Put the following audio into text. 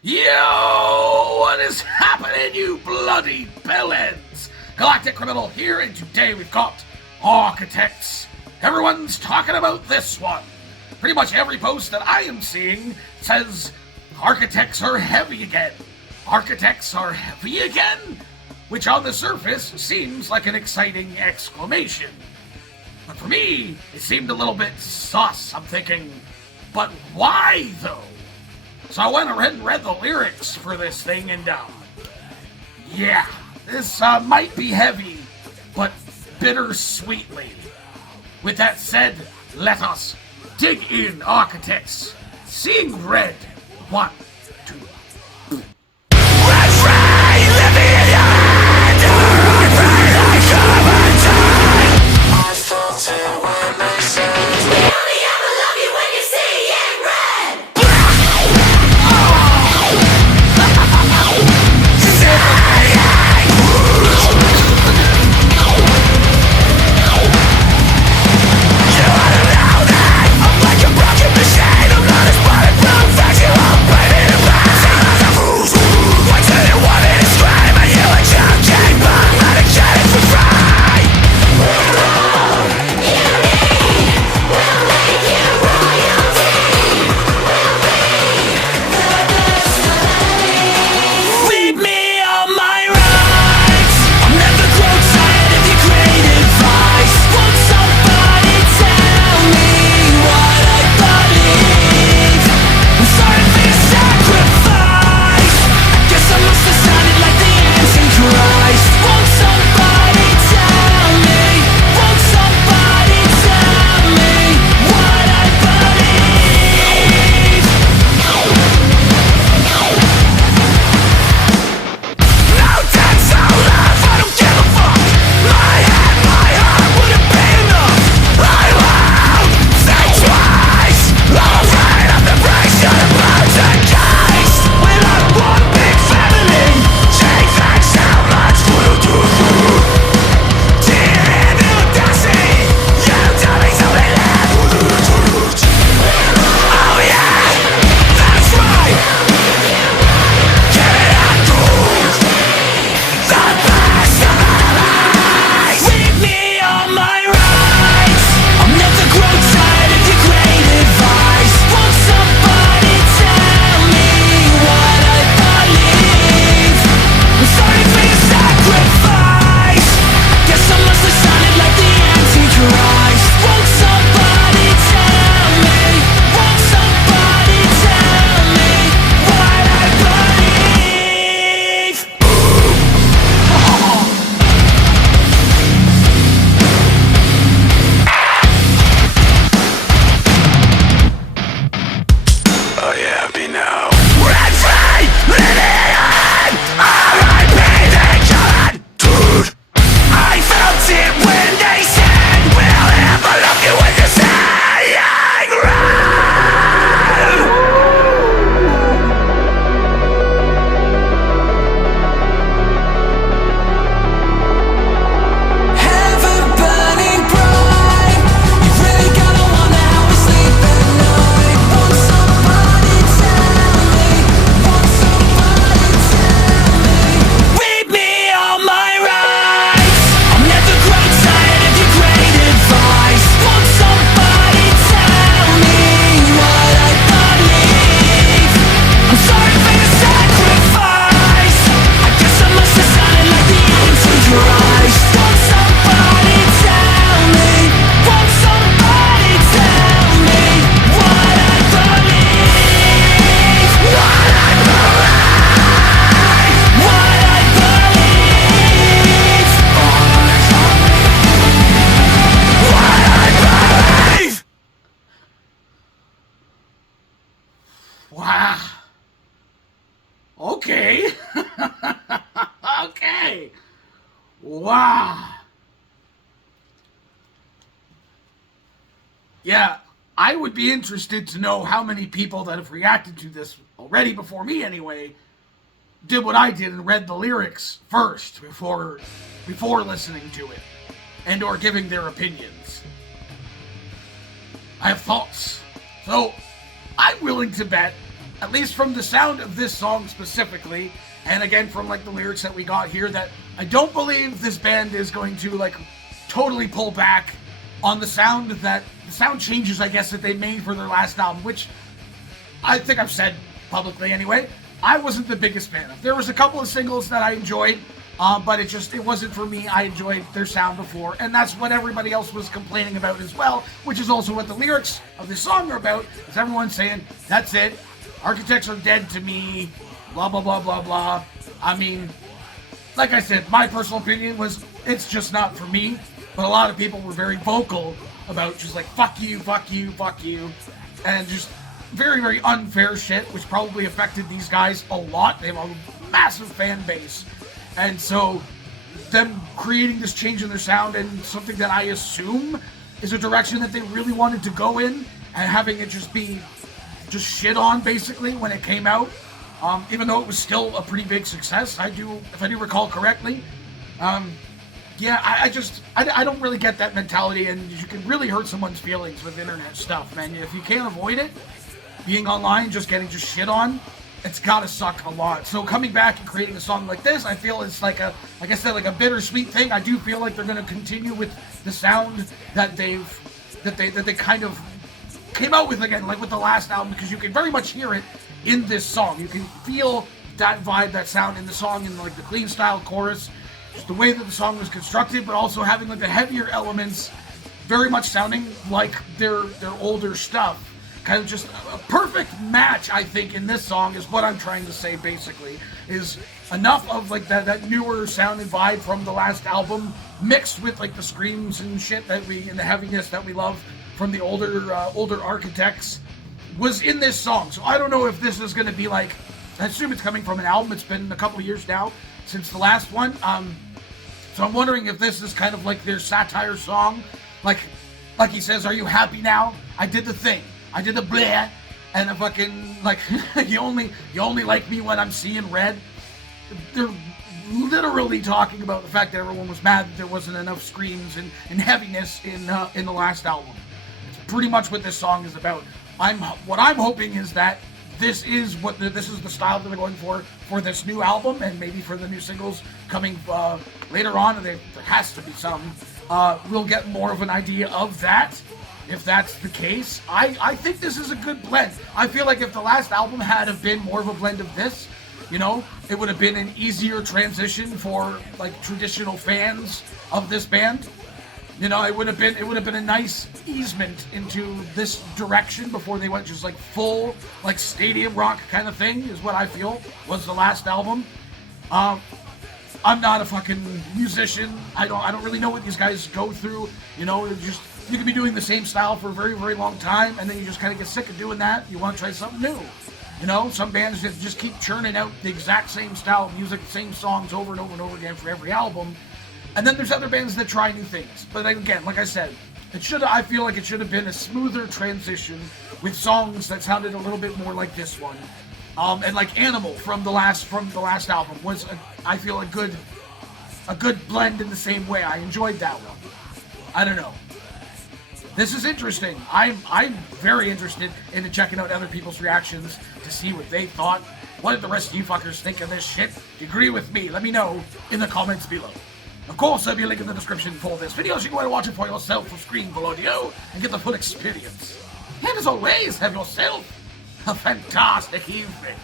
Yo, what is happening, you bloody bellends? Galactic Criminal here, and today we've got Architects. Everyone's talking about this one. Pretty much every post that I am seeing says, Architects are heavy again. Architects are heavy again? Which on the surface seems like an exciting exclamation. But for me, it seemed a little bit sus. I'm thinking, but why though? So I went ahead and read the lyrics for this thing, and yeah, this might be heavy, but bittersweetly. With that said, let us dig in, Architects. Seeing red. 1, 2. Wow. Okay. Okay. Wow. Yeah, I would be interested to know how many people that have reacted to this already before me anyway did what I did and read the lyrics first before listening to it and or giving their opinions. I have thoughts. So, I'm willing to bet at least from the sound of this song specifically, and again from like the lyrics that we got here, that I don't believe this band is going to like totally pull back on the sound changes, I guess, that they made for their last album, which I think I've said publicly anyway, I wasn't the biggest fan of. There was a couple of singles that I enjoyed, but it wasn't for me. I enjoyed their sound before, and that's what everybody else was complaining about as well, which is also what the lyrics of this song are about, is everyone saying, that's it, Architects are dead to me, blah, blah, blah, blah, blah. I mean, like I said, my personal opinion was, it's just not for me, but a lot of people were very vocal about just like, fuck you, fuck you, fuck you, and just very, very unfair shit, which probably affected these guys a lot. They have a massive fan base, and so them creating this change in their sound and something that I assume is a direction that they really wanted to go in, and having it just be just shit on basically when it came out, even though it was still a pretty big success. If I do recall correctly. Yeah, I don't really get that mentality, and you can really hurt someone's feelings with internet stuff, man. If you can't avoid it, being online, getting shit on, it's gotta suck a lot. So coming back and creating a song like this, I feel it's like a bittersweet thing. I do feel like they're gonna continue with the sound that they kind of came out with again, like with the last album, because you can very much hear it in this song. You can feel that vibe, that sound in the song, in like the clean style chorus, just the way that the song was constructed, but also having like the heavier elements, very much sounding like their older stuff. Kind of just a perfect match, I think, in this song is what I'm trying to say. Basically, is enough of like that newer sound and vibe from the last album mixed with like the screams and shit and the heaviness that we love from the older Architects was in this song. So I don't know if this is going to be like, I assume it's coming from an album. It's been a couple of years now since the last one. So I'm wondering if this is kind of like their satire song, like he says, "Are you happy now? I did the thing. I did the bleh, and the fucking, like, you only like me when I'm seeing red." They're literally talking about the fact that everyone was mad that there wasn't enough screams and heaviness in the last album. It's pretty much what this song is about. What I'm hoping is that this is the style that they're going for this new album, and maybe for the new singles coming later on, and there has to be some. We'll get more of an idea of that. If that's the case, I think this is a good blend. I feel like if the last album had have been more of a blend of this, it would have been an easier transition for like traditional fans of this band. It would have been a nice easement into this direction before they went just like full like stadium rock kind of thing, is what I feel was the last album. I'm not a fucking musician. I don't really know what these guys go through. You could be doing the same style for a very, very long time, and then you just kind of get sick of doing that. You want to try something new. Some bands just keep churning out the exact same style of music, same songs over and over and over again for every album. And then there's other bands that try new things. But again, like I said, I feel like it should have been a smoother transition with songs that sounded a little bit more like this one. And like Animal from the last album was, I feel, a good blend in the same way. I enjoyed that one. I don't know. This is interesting. I'm very interested in checking out other people's reactions to see what they thought. What did the rest of you fuckers think of this shit? Do you agree with me? Let me know in the comments below. Of course, there'll be a link in the description for this video, so you can go and watch it for yourself for Screen Full Audio and get the full experience. And as always, have yourself a fantastic evening.